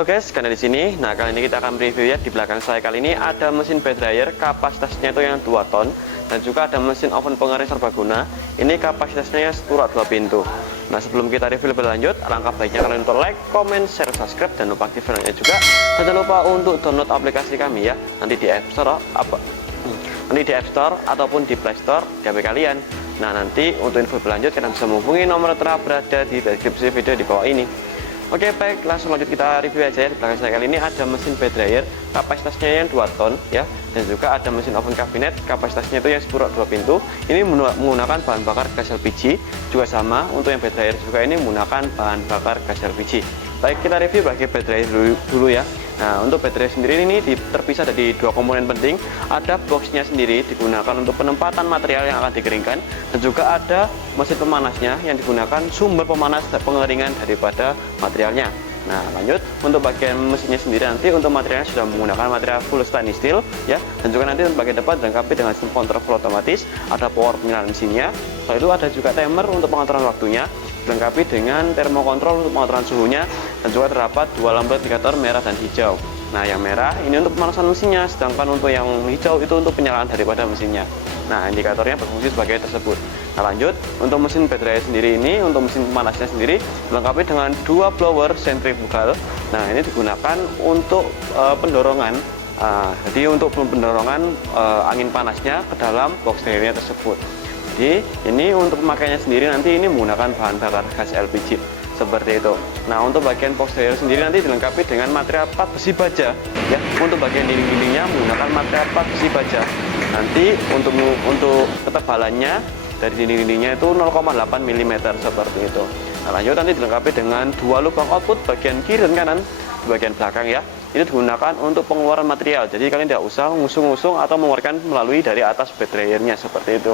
Halo guys, karena di sini. Nah, kali ini kita akan review ya. Di belakang saya kali ini ada mesin bed dryer, kapasitasnya itu yang 2 ton, dan juga ada mesin oven pengering serbaguna. Ini kapasitasnya seturak 2 pintu. Nah, sebelum kita review lebih lanjut, alangkah baiknya kalian untuk like, comment, share, subscribe, dan lupa aktifkan loncengnya juga. Dan jangan lupa untuk download aplikasi kami ya. Nanti di App Store ataupun di Play Store di HP kalian. Nah, nanti untuk info lebih lanjut kalian bisa menghubungi nomor telah berada di deskripsi video di bawah ini. Oke, baik, langsung lanjut kita review aja ya. Di belakang saya kali ini ada mesin bed dryer, kapasitasnya yang 2 ton ya, dan juga ada mesin oven kabinet, kapasitasnya itu yang seturak 2 pintu. Ini menggunakan bahan bakar gas LPG, juga sama untuk yang bed dryer juga ini menggunakan bahan bakar gas LPG. Baik, kita review bagi bed dryer dulu ya. Nah, untuk bed dryer sendiri ini terpisah dari 2 komponen penting. Ada boxnya sendiri digunakan untuk penempatan material yang akan dikeringkan, dan juga ada mesin pemanasnya yang digunakan sumber pemanas dan pengeringan daripada materialnya. Nah, lanjut untuk bagian mesinnya sendiri, nanti untuk materialnya sudah menggunakan material full stainless steel ya, dan juga nanti untuk bagian depan dilengkapi dengan sistem kontrol otomatis, ada power penyalaan mesinnya. Setelah itu ada juga timer untuk pengaturan waktunya, dilengkapi dengan termokontrol untuk pengaturan suhunya, dan juga terdapat 2 lampu indikator merah dan hijau. Nah, yang merah ini untuk pemanasan mesinnya, sedangkan untuk yang hijau itu untuk penyalaan daripada mesinnya. Nah, indikatornya berfungsi sebagai tersebut. Nah, lanjut untuk mesin bed dryer sendiri ini, untuk mesin pemanasnya sendiri dilengkapi dengan 2 blower centrifugal. Nah, ini digunakan untuk pendorongan. Jadi untuk pendorongan angin panasnya ke dalam box dryernya tersebut. Jadi ini untuk pemakaiannya sendiri nanti ini menggunakan bahan bakar gas LPG seperti itu. Nah, untuk bagian box dryer sendiri nanti dilengkapi dengan material plat besi baja ya. Untuk bagian dinding-dindingnya menggunakan material plat besi baja. Nanti untuk ketebalannya dari dinding-dindingnya itu 0,8 mm seperti itu. Nah, lanjut nanti dilengkapi dengan 2 lubang output bagian kiri dan kanan di bagian belakang ya. Ini digunakan untuk pengeluaran material. Jadi kalian tidak usah ngusung-ngusung atau mengeluarkan melalui dari atas bed dryernya seperti itu.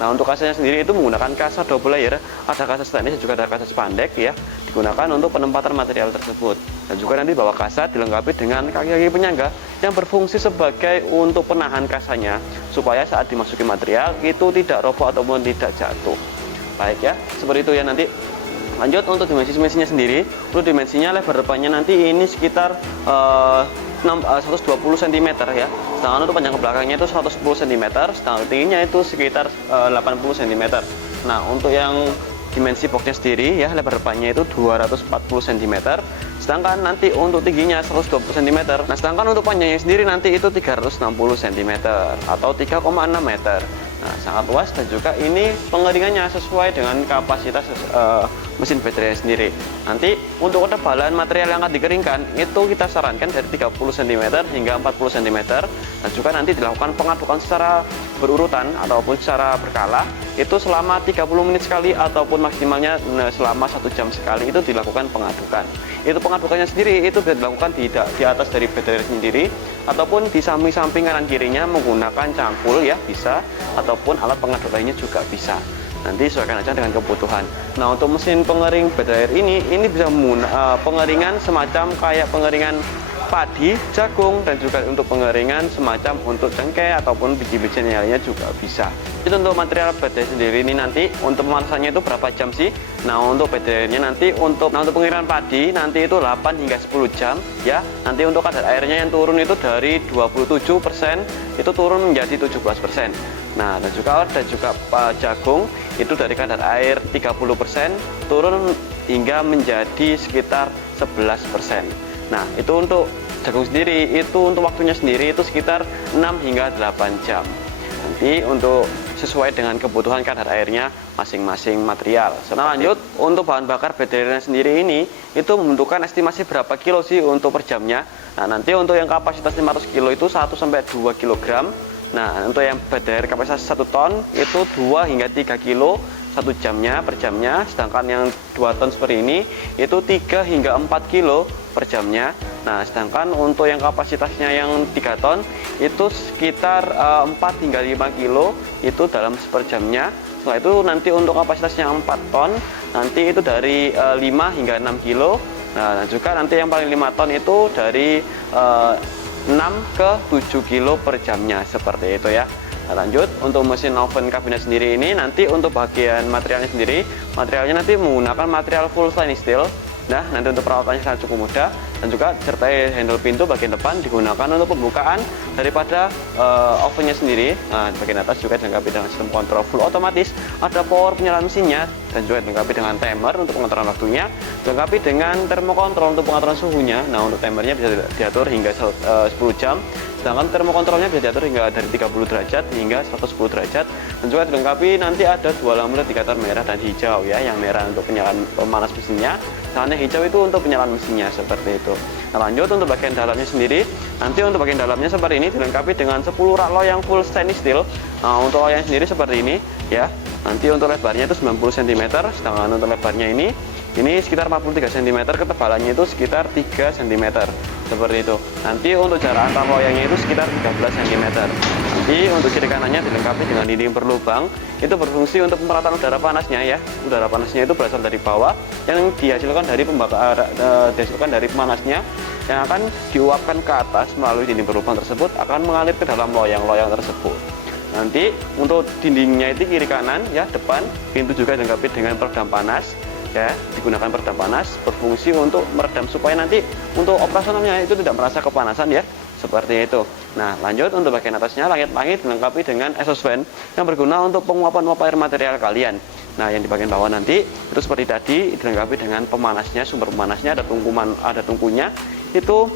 Nah, untuk kasanya sendiri itu menggunakan kasa double layer, ada kasa stainless juga ada kasa spandek ya, digunakan untuk penempatan material tersebut. Dan juga nanti bawah kasa dilengkapi dengan kaki-kaki penyangga yang berfungsi sebagai untuk penahan kasanya, supaya saat dimasuki material itu tidak roboh ataupun tidak jatuh. Baik ya, seperti itu ya nanti. Lanjut untuk dimensi mesinnya sendiri, untuk dimensinya lebar depannya nanti ini sekitar 120 cm ya, sedangkan untuk panjang ke belakangnya itu 110 cm, sedangkan tingginya itu sekitar 80 cm. Nah, untuk yang dimensi boxnya sendiri ya, lebar depannya itu 240 cm, sedangkan nanti untuk tingginya 120 cm. Nah, sedangkan untuk panjangnya sendiri nanti itu 360 cm atau 3,6 meter. Nah, sangat luas, dan juga ini pengeringannya sesuai dengan kapasitas mesin bed dryer sendiri. Nanti untuk ketebalan material yang akan dikeringkan itu kita sarankan dari 30 cm hingga 40 cm, dan juga nanti dilakukan pengadukan secara berurutan ataupun secara berkala itu selama 30 menit sekali ataupun maksimalnya selama 1 jam sekali itu dilakukan pengadukan. Itu pengadukannya sendiri itu bisa dilakukan di atas dari bed dryer sendiri ataupun di samping-samping kanan kirinya menggunakan cangkul ya, bisa, ataupun alat pengaduk lainnya juga bisa. Nanti sesuaikan aja dengan kebutuhan. Nah, untuk mesin pengering bed dryer ini bisa pengeringan semacam kayak pengeringan padi, jagung, dan juga untuk pengeringan semacam untuk cengkeh ataupun biji-bijian yang lainnya juga bisa. Itu untuk material bed dryer sendiri ini nanti untuk pemanasannya itu berapa jam sih? Nah, untuk bed dryernya nanti untuk pengiriman padi nanti itu 8 hingga 10 jam ya. Nanti untuk kadar airnya yang turun itu dari 27% itu turun menjadi 17%. Nah, dan juga ada juga jagung itu dari kadar air 30% turun hingga menjadi sekitar 11%. Nah, itu untuk jagung sendiri, itu untuk waktunya sendiri itu sekitar 6 hingga 8 jam. Nanti untuk sesuai dengan kebutuhan kadar airnya masing-masing material. Nah, lanjut untuk bahan bakar bed dryer sendiri ini itu membutuhkan estimasi berapa kilo sih untuk per jamnya. Nah, nanti untuk yang kapasitas 500 kilo itu 1 sampai 2 kg. Nah, untuk yang bed dryer kapasitas 1 ton itu 2 hingga 3 kilo 1 jamnya per jamnya, sedangkan yang 2 ton seperti ini itu 3 hingga 4 kilo per jamnya. Nah, sedangkan untuk yang kapasitasnya yang 3 ton itu sekitar 4 hingga 5 kilo itu dalam per jamnya. Setelah itu nanti untuk kapasitasnya 4 ton nanti itu dari 5 hingga 6 kilo. Nah, dan juga nanti yang paling 5 ton itu dari 6 ke 7 kilo per jamnya seperti itu ya. Nah, lanjut untuk mesin oven kabinet sendiri ini nanti untuk bagian materialnya sendiri, materialnya nanti menggunakan material full stainless steel. Nah, nanti untuk perawatannya sangat cukup mudah. dan juga disertai handle pintu bagian depan digunakan untuk pembukaan daripada ovennya sendiri. Nah, bagian atas juga dilengkapi dengan sistem kontrol full otomatis, ada power penyalaan mesinnya, dan juga dilengkapi dengan timer untuk pengaturan waktunya, dilengkapi dengan termokontrol untuk pengaturan suhunya. Nah, untuk timernya bisa diatur hingga 10 jam, sedangkan termokontrolnya bisa diatur hingga dari 30 derajat hingga 110 derajat, dan juga dilengkapi nanti ada dua lampu indikator merah dan hijau ya, yang merah untuk penyalaan pemanas mesinnya, sedangkan yang hijau itu untuk penyalaan mesinnya seperti itu. Nah, lanjut untuk bagian dalamnya sendiri, nanti untuk bagian dalamnya seperti ini dilengkapi dengan 10 rak loyang full stainless steel. Nah, untuk loyang sendiri seperti ini ya, nanti untuk lebarnya itu 90 cm, sedangkan untuk lebarnya ini sekitar 43 cm, ketebalannya itu sekitar 3 cm seperti itu. Nanti untuk jarak antar loyangnya itu sekitar 13 cm. Nanti untuk kiri kanannya dilengkapi dengan dinding berlubang, itu berfungsi untuk pemerataan udara panasnya ya. Udara panasnya itu berasal dari bawah yang dihasilkan dari pemanasnya yang akan diuapkan ke atas melalui dinding berlubang tersebut, akan mengalir ke dalam loyang-loyang tersebut. Nanti untuk dindingnya itu kiri kanan ya, depan pintu juga dilengkapi dengan peredam panas ya, digunakan peredam panas, berfungsi untuk meredam supaya nanti untuk operasionalnya itu tidak merasa kepanasan ya, seperti itu. Nah, lanjut untuk bagian atasnya, langit-langit dilengkapi dengan exhaust fan yang berguna untuk penguapan uap air material kalian. Nah, yang di bagian bawah nanti itu seperti tadi dilengkapi dengan pemanasnya, sumber pemanasnya ada tungkunya, itu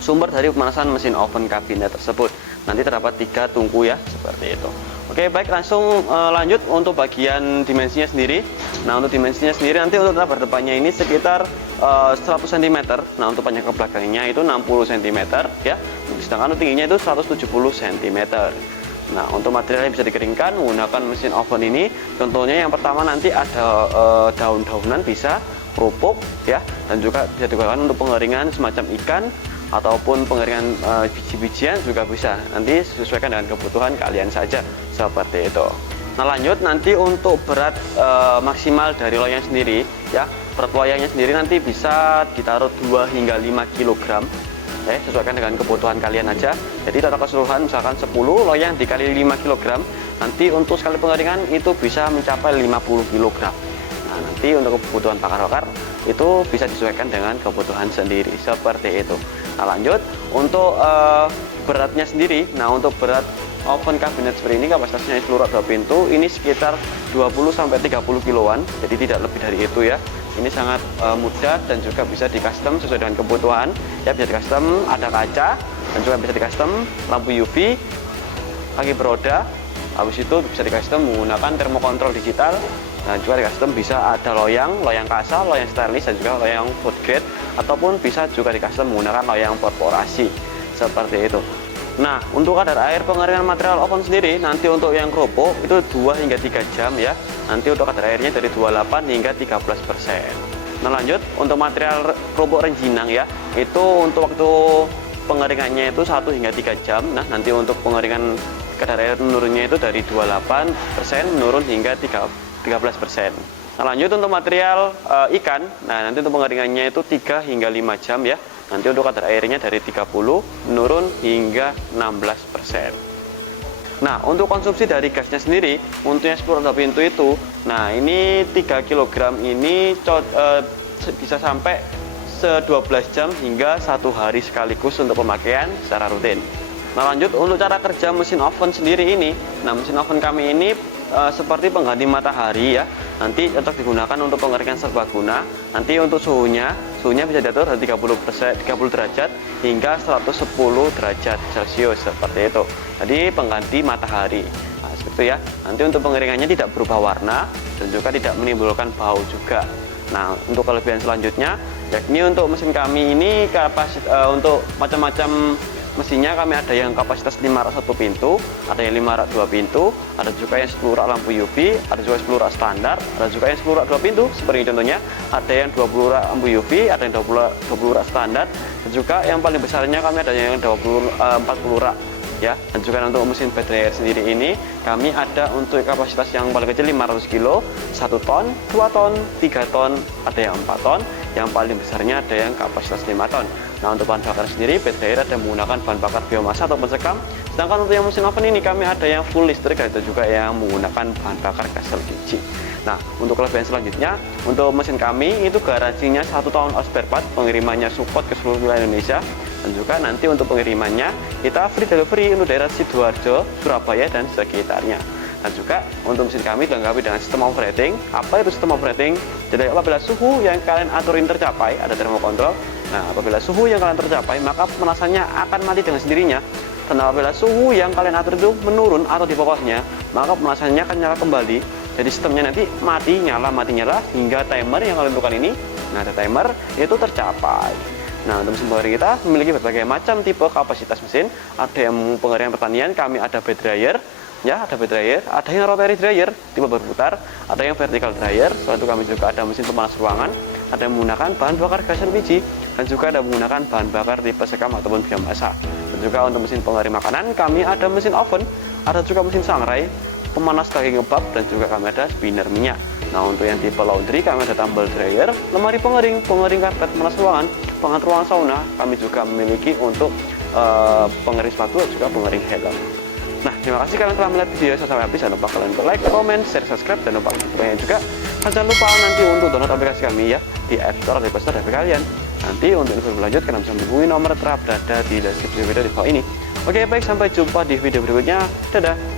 sumber dari pemanasan mesin oven kabinet tersebut. Nanti terdapat 3 tungku ya, seperti itu. Oke, baik, langsung lanjut untuk bagian dimensinya sendiri. Nah, untuk dimensinya sendiri nanti untuk lebar depannya ini sekitar 100 cm. Nah, untuk panjang ke belakangnya itu 60 cm ya. Sedangkan untuk tingginya itu 170 cm. Nah, untuk material yang bisa dikeringkan menggunakan mesin oven ini, contohnya yang pertama nanti ada daun-daunan, bisa kerupuk ya, dan juga bisa digunakan untuk pengeringan semacam ikan ataupun pengeringan biji-bijian juga bisa, nanti sesuaikan dengan kebutuhan kalian saja seperti itu. Nah, lanjut nanti untuk berat maksimal dari loyang sendiri ya, berat loyangnya sendiri nanti bisa ditaruh 2 hingga 5 kg sesuaikan dengan kebutuhan kalian aja. Jadi total keseluruhan misalkan 10 loyang dikali 5 kg, nanti untuk sekali pengeringan itu bisa mencapai 50 kg. Nah, nanti untuk kebutuhan bakar-bakar itu bisa disesuaikan dengan kebutuhan sendiri seperti itu. Nah, lanjut untuk beratnya sendiri. Nah, untuk berat oven kabinet seperti ini, kapasitasnya seluruh 2 pintu ini sekitar 20-30 kiloan, jadi tidak lebih dari itu ya. Ini sangat mudah dan juga bisa di custom sesuai dengan kebutuhan ya, bisa di custom, ada kaca dan juga bisa di custom lampu UV, kaki beroda, habis itu bisa di custom menggunakan termokontrol digital. Nah, juga di custom bisa ada loyang kasa, loyang stainless, dan juga loyang food grade, ataupun bisa juga di custom menggunakan loyang korporasi seperti itu. Nah, untuk kadar air pengeringan material oven sendiri nanti untuk yang kerupuk itu 2 hingga 3 jam ya. Nanti untuk kadar airnya dari 28 hingga 13%. Nah, lanjut untuk material kerupuk rengginang ya, itu untuk waktu pengeringannya itu 1 hingga 3 jam. Nah, nanti untuk pengeringan kadar air menurunnya itu dari 28% menurun hingga 13%. Nah, lanjut untuk material ikan. Nah, nanti untuk pengeringannya itu 3 hingga 5 jam ya. Nanti untuk kadar airnya dari 30 menurun hingga 16%. Nah, untuk konsumsi dari gasnya sendiri, untuk yang 10 pintu itu, nah ini 3 kg ini bisa sampai 12 jam hingga 1 hari sekaligus untuk pemakaian secara rutin. Nah, lanjut untuk cara kerja mesin oven sendiri ini. Nah, mesin oven kami ini seperti pengganti matahari ya. Nanti cocok digunakan untuk pengeringan serbaguna. Nanti untuk suhunya bisa diatur dari 30 derajat hingga 110 derajat Celcius seperti itu. Jadi pengganti matahari. Nah, seperti itu ya. Nanti untuk pengeringannya tidak berubah warna dan juga tidak menimbulkan bau juga. Nah, untuk kelebihan selanjutnya yakni untuk mesin kami ini untuk macam-macam mesinnya, kami ada yang kapasitas 5 rak 1 pintu, ada yang 5 rak 2 pintu, ada juga yang 10 rak lampu UV, ada juga 10 rak standar, ada juga yang 10 rak 2 pintu seperti contohnya, ada yang 20 rak lampu UV, ada yang 20 rak standar, dan juga yang paling besarnya kami ada yang 40 rak ya. Dan juga untuk mesin bed dryer sendiri ini kami ada untuk kapasitas yang paling kecil 500 kilo, 1 ton, 2 ton, 3 ton, ada yang 4 ton, yang paling besarnya ada yang kapasitas 5 ton. Nah, untuk bahan bakar sendiri bed dryer ada menggunakan bahan bakar biomasa ataupun sekam, Sedangkan untuk yang mesin oven ini kami ada yang full listrik, ada juga yang menggunakan bahan bakar gas LPG. Nah, untuk kelebihan selanjutnya, untuk mesin kami itu garansinya 1 tahun spare part, pengirimannya support ke seluruh wilayah Indonesia, dan juga nanti untuk pengirimannya kita free delivery untuk daerah Sidoarjo, Surabaya, dan sekitarnya. Dan juga untuk mesin kami dilengkapi dengan sistem operating. Apa itu sistem operating? Jadi apabila suhu yang kalian aturin tercapai, ada termokontrol. Nah, apabila suhu yang kalian tercapai, maka pemanasannya akan mati dengan sendirinya. Dan apabila suhu yang kalian atur itu menurun atau di bawahnya, maka pemanasannya akan nyala kembali. Jadi sistemnya nanti mati nyala hingga timer yang kalian tentukan ini. Nah, ada timer itu tercapai. Nah, untuk mesin pengering kita memiliki berbagai macam tipe kapasitas mesin. Ada yang pengeringan pertanian, kami ada bed dryer, ya, ada bed dryer, ada yang rotary dryer tipe berputar, ada yang vertical dryer. Selain itu kami juga ada mesin pemanas ruangan, ada yang menggunakan bahan bakar gas LPG, dan juga ada menggunakan bahan bakar tipe sekam ataupun biomasa. Dan juga untuk mesin pengering makanan, kami ada mesin oven, ada juga mesin sangrai, pemanas daging kebab, dan juga kami ada spinner minyak. Nah, untuk yang tipe laundry kami ada tumble dryer, lemari pengering, pengering karpet, pemanas ruangan, penghangat ruangan sauna. Kami juga memiliki untuk pengering sepatu dan juga pengering helm. Nah, terima kasih kalian telah melihat video saya sampai habis. Jangan lupa kalian untuk like, comment, share, subscribe, dan lupa juga. Dan jangan lupa nanti untuk download aplikasi kami ya di App Store atau di Play Store dari kalian. Nanti untuk info lebih lanjut kalian bisa menghubungi nomor terberada di deskripsi video di bawah ini. Oke, baik, sampai jumpa di video berikutnya. Dadah.